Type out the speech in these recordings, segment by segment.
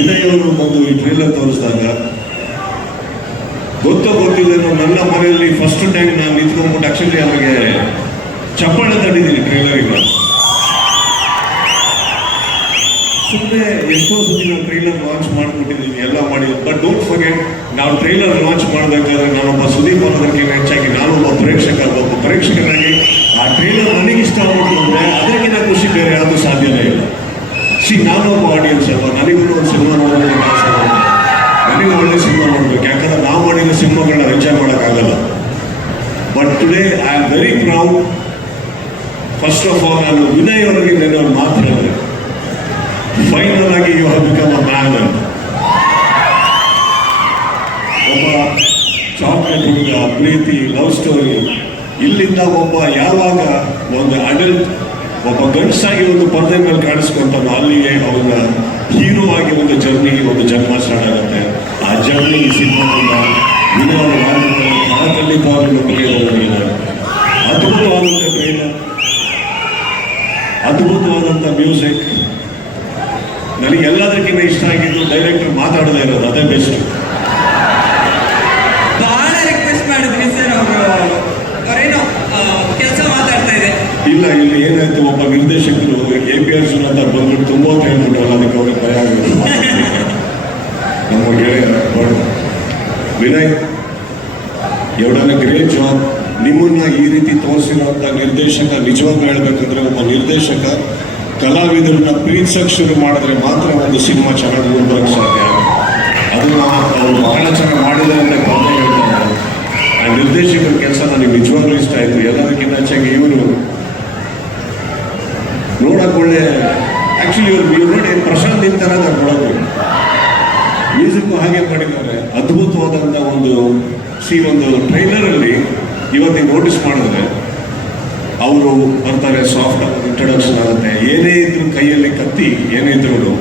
ವಿನಯ್ ಅವರು ಬಂದು ಈ ಟ್ರೈಲರ್ ತೋರಿಸಿದಾಗ, ಗೊತ್ತೋ ಗೊತ್ತಿಲ್ಲ ನನ್ನ ಮನೆಯಲ್ಲಿ ಫಸ್ಟ್ ಟೈಮ್ ನಾನು ನಿಂತ್ಕೊಂಡ್ಬಿಟ್ಟು ಆಕ್ಚುಲಿ ಅವರಿಗೆ ಚಪ್ಪಾಳೆ ತಟ್ಟಿದ್ದೀನಿ ಟ್ರೈಲರಿಗೆ ಸುಮ್ಮನೆ ಎಷ್ಟೋ ಸತಿ ನಾವು ಟ್ರೈಲರ್ ಲಾಂಚ್ ಮಾಡ್ಬಿಟ್ಟಿದ್ದೀವಿ ಎಲ್ಲ ಮಾಡಿ. ಬಟ್ ಡೋಂಟ್ ಫರ್ಗೆಟ್ ನಾವು ಟ್ರೈಲರ್ ಲಾಂಚ್ ಮಾಡಬೇಕಾದ್ರೆ ನಾನೊಬ್ಬ ಸುದೀಪ್ ಅನ್ನೋದಕ್ಕಿಂತ ಹೆಚ್ಚಾಗಿ ನಾನೊಬ್ಬ ಪ್ರೇಕ್ಷಕ ಒಬ್ಬ ಪ್ರೇಕ್ಷಕನಾಗಿ ಆ ಟ್ರೈಲರ್ ನನಗೆ ಇಷ್ಟ ಆಗ್ಬಿಟ್ಟು ಅಂದರೆ ಅದಕ್ಕಿಂತ ಖುಷಿ ಬೇರೆ ಯಾವುದು ಸಾಧ್ಯವೇ ಇಲ್ಲ. ಸಿ ನಾನೊಬ್ಬ ಆಡಿಯನ್ಸ್ ಅಲ್ವಾ? ನನಗೂ ಒಂದು ಸಿನಿಮಾ ನೋಡೋದಕ್ಕೆ ಆಸೆ ಇದೆ. ನನಗೆ ಒಳ್ಳೆ ಸಿನಿಮಾ ನೋಡ್ಬೇಕು ಯಾಕಂದ್ರೆ ನಾವು ಮಾಡಿದ ಸಿನಿಮಾಗಳನ್ನ ಎಂಜಾಯ್ ಮಾಡೋಕ್ಕಾಗಲ್ಲ but today I am very proud first of all ನಾನು ವಿನಯ್ ಅವರಿಗೆ ನನ್ನ ಮಾತ್ರ ಫೈನಲ್ ಆಗಿ you have become a man ಒಬ್ಬ ಚಾಕ್ಲೇಟ್ ಹುಡುಗ, ಪ್ರೀತಿ ಲವ್ ಸ್ಟೋರಿ ಇಲ್ಲಿಂದ ಒಬ್ಬ ಯಾವಾಗ ಒಂದು ಅಡಲ್ಟ್ ಒಬ್ಬ ಗಂಡಸಾಗಿ ಒಂದು ಪರದೆ ಮೇಲೆ ಕಾಣಿಸ್ಕೊಂತಾನೋ ಅಲ್ಲಿಗೆ ಅವನ ಹೀರೋ ಆಗಿ ಒಂದು ಜರ್ನಿ ಒಂದು ಜನ್ಮ ಸ್ಟಾರ್ಟ್ ಆಗುತ್ತೆ. ಆ ಜರ್ನಿ ಈ ವಿನೋದ ಖಂಡಿತವಾಗ್ಲೂ ನಂಬಿಕೆ ನನಗಿದೆ ಅದ್ಭುತವಾದಂಥ ಟ್ರೈಲರ್ ಅದ್ಭುತವಾದಂಥ ಮ್ಯೂಸಿಕ್ ನನಗೆ ಎಲ್ಲದಕ್ಕಿಂತ ಇಷ್ಟ ಆಗಿದ್ದು ಡೈರೆಕ್ಟರ್ ಮಾತಾಡದೇ ಇರೋದು ಅದೇ ಬೆಸ್ಟ್ ಬಹಳ ರಿಕ್ವೆಸ್ಟ್ ಮಾಡಿದ್ವಿ ಸರ್ ಅವರು. ಅವರೇನೋ ಕೆಲಸ ಮಾತಾಡ್ತಾ ಇದೆ. ಇಲ್ಲ ಇಲ್ಲಿ ಏನಾಯ್ತು ಒಬ್ಬ ನಿರ್ದೇಶಕರು ಎ ಪಿ ಆರ್ ಅಂತ ಬಂದ್ಬಿಟ್ಟು ತುಂಬ ವಿನಯ್ ಎರಡನೇ ಗ್ರೇಟ್ ಜಾಬ್ ನಿಮ್ಮನ್ನ ಈ ರೀತಿ ತೋರಿಸಿರುವಂಥ ನಿರ್ದೇಶಕ ನಿಜವಾಗ್ಲೂ ಹೇಳ್ಬೇಕಂದ್ರೆ ಒಬ್ಬ ನಿರ್ದೇಶಕ, ಕಲಾವಿದರನ್ನ ಪ್ರೀತ್ಸಕ್ ಶುರು ಮಾಡಿದ್ರೆ ಮಾತ್ರ ಒಂದು ಸಿನಿಮಾ ಚೆನ್ನಾಗಿ ಮುಂದುವರಕ್ಕೆ ಸಾಧ್ಯ ಅದನ್ನ ಅವ್ರು ಬಹಳ ಚೆನ್ನಾಗಿ ಮಾಡಿದ್ದಾರೆ ಅಂತ ಬಂದೇ ಹೇಳ್ತಾರೆ ಆ ನಿರ್ದೇಶಕರ ಕೆಲಸ ನನಗೆ ನಿಜವಾಗ್ಲೂ ಇಷ್ಟ ಆಯಿತು. ಎಲ್ಲದಕ್ಕಿಂತ ಹೆಚ್ಚಾಗಿ ಇವರು ನೋಡಕ್ ಒಳ್ಳೆ ಆಕ್ಚುಲಿ ಇವ್ರು ಇವ್ರು ನೋಡಿ ಪ್ರಶಾಂತ್ ನಿಂತರ ನೋಡೋದು. ಮ್ಯೂಸಿಕ್ ಹಾಗೆ ಮಾಡಿದ್ದಾರೆ. ಅದ್ಭುತವಾದಂಥ ಒಂದು ಸಿ ಒಂದು ಟ್ರೈಲರ್ ಅಲ್ಲಿ ಇವತ್ತಿಗೆ ನೋಟಿಸ್ ಮಾಡಿದ್ರೆ ಅವರು ಬರ್ತಾರೆ ಸಾಫ್ಟ್ ಇಂಟ್ರಡಕ್ಷನ್ ಆಗುತ್ತೆ. ಏನೇ ಇದ್ರು ಕೈಯಲ್ಲಿ ಕತ್ತಿ, ಏನೇ ಇದ್ರು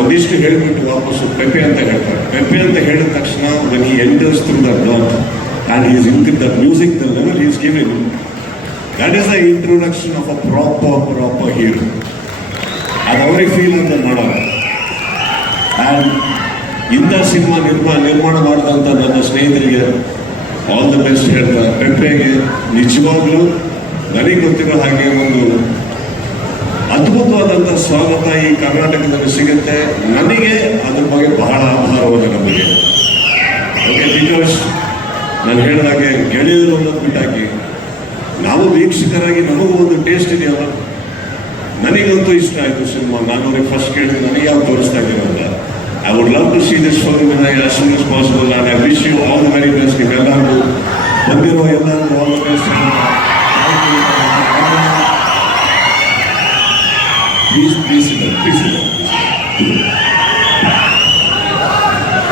ಒಂದಿಷ್ಟು ಹೇಳ್ಬಿಟ್ಟು ವಾಪಸ್ಸು ಪೆಪೆ ಅಂತ ಹೇಳ್ತಾರೆ. ಪೆಪೆ ಅಂತ ಹೇಳಿದ ತಕ್ಷಣ ಬನ್ನಿ enters through the door and the music the the music the level he is giving, that is proper proper proper ಅದು ಅವ್ರಿಗೆ ಫೀಲ್ ಅಂತ ಮಾಡೋಣ ಆ್ಯಂಡ್ ಇಂಥ ಸಿನಿಮಾ ನಿರ್ಮಾ ನಿರ್ಮಾಣ ಮಾಡಿದಂಥ ನನ್ನ ಸ್ನೇಹಿತರಿಗೆ ಆಲ್ ದ ಬೆಸ್ಟ್ ಹೇಳ್ತಾ ಪೆಪ್ಪೆಗೆ ನಿಜವಾಗ್ಲೂ ನನಗೆ ಗೊತ್ತಿರೋ ಹಾಗೆ ಒಂದು ಅದ್ಭುತವಾದಂಥ ಸ್ವಾಗತ ಈ ಕರ್ನಾಟಕದಲ್ಲಿ ಸಿಗುತ್ತೆ. ನನಗೆ ಅದ್ರ ಬಗ್ಗೆ ಬಹಳ ಆಭಾರವಾದ ನಮಗೆ. ಓಕೆ ಬಿಕಾಸ್ ನಾನು ಹೇಳಿದಾಗೆ ಗೆಳೆಯರು ಅನ್ನೋದು ಬಿಟ್ಟಾಕಿ, ನಾವು ವೀಕ್ಷಕರಾಗಿ ನಮಗೂ ಒಂದು ಟೇಸ್ಟ್ ಇದೆಯಲ್ಲ? ನನಗಂತೂ ಇಷ್ಟ ಆಯಿತು ಸಿನಿಮಾ. ನಾನು ಅವ್ರಿಗೆ ಫಸ್ಟ್ ಕೇಳಿದ್ರೆ ನನಗೆ ಅಂತ this for win I as soon as possible and I wish you all the very best ನೀವೆಲ್ಲರಿಗೂ ಬಂದಿರೋ ಎಲ್ಲರಿಗೂ all the best please please please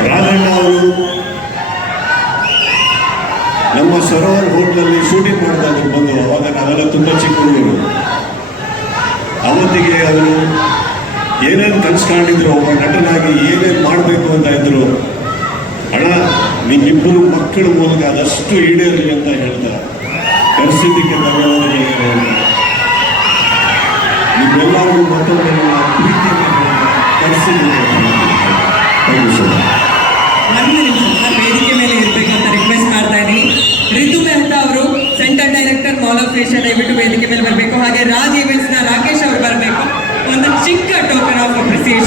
Raghanna ಅವರು ನಮ್ಮ ಸರೋವರ್ ಹೋಟ್ಲಲ್ಲಿ ಶೂಟಿಂಗ್ ಮಾಡಿದಾಗ ಬಂದು ಅವಾಗ ನಾವೆಲ್ಲ ತುಂಬ ಚಿಕ್ಕವರು ಅವತ್ತಿಗೆ ಅವರು ಏನೇನು ಕನ್ಸ್ಕೊಂಡಿದ್ರು ಒಬ್ಬ ನಟನಾಗಿ ಏನೇನು ಮಾಡಬೇಕು ಅಂತ ಇದ್ರು. ಅಣ್ಣ, ನಿಮ್ಮಿಬ್ಬರು ಮಕ್ಕಳ ಮೂಲಕ ಅದಷ್ಟು ಈಡೇರಲಿ ಅಂತ ಹೇಳ್ತಾ ಕರೆಸಿದ್ದಕ್ಕೆ ಧನ್ಯವಾದಗಳು. ನಿಮ್ಮೆಲ್ಲರಿಗೂ ಮತ್ತೊಮ್ಮೆ ಪ್ರೀತಿಯನ್ನು ಯು ಒಂದು ವೇದಿಕೆ ಮೇಲೆ ಇರಬೇಕು ಅಂತ ರಿಕ್ವೆಸ್ಟ್ ಮಾಡ್ತಾ ಇದ್ದೀನಿ. ರಿತು ಮೆಹ್ತಾ ಅವರು centre director mall of Asia ದಯವಿಟ್ಟು ವೇದಿಕೆ ಮೇಲೆ ಬರಬೇಕು. ಹಾಗೆ Raj on the Chinka token of appreciation.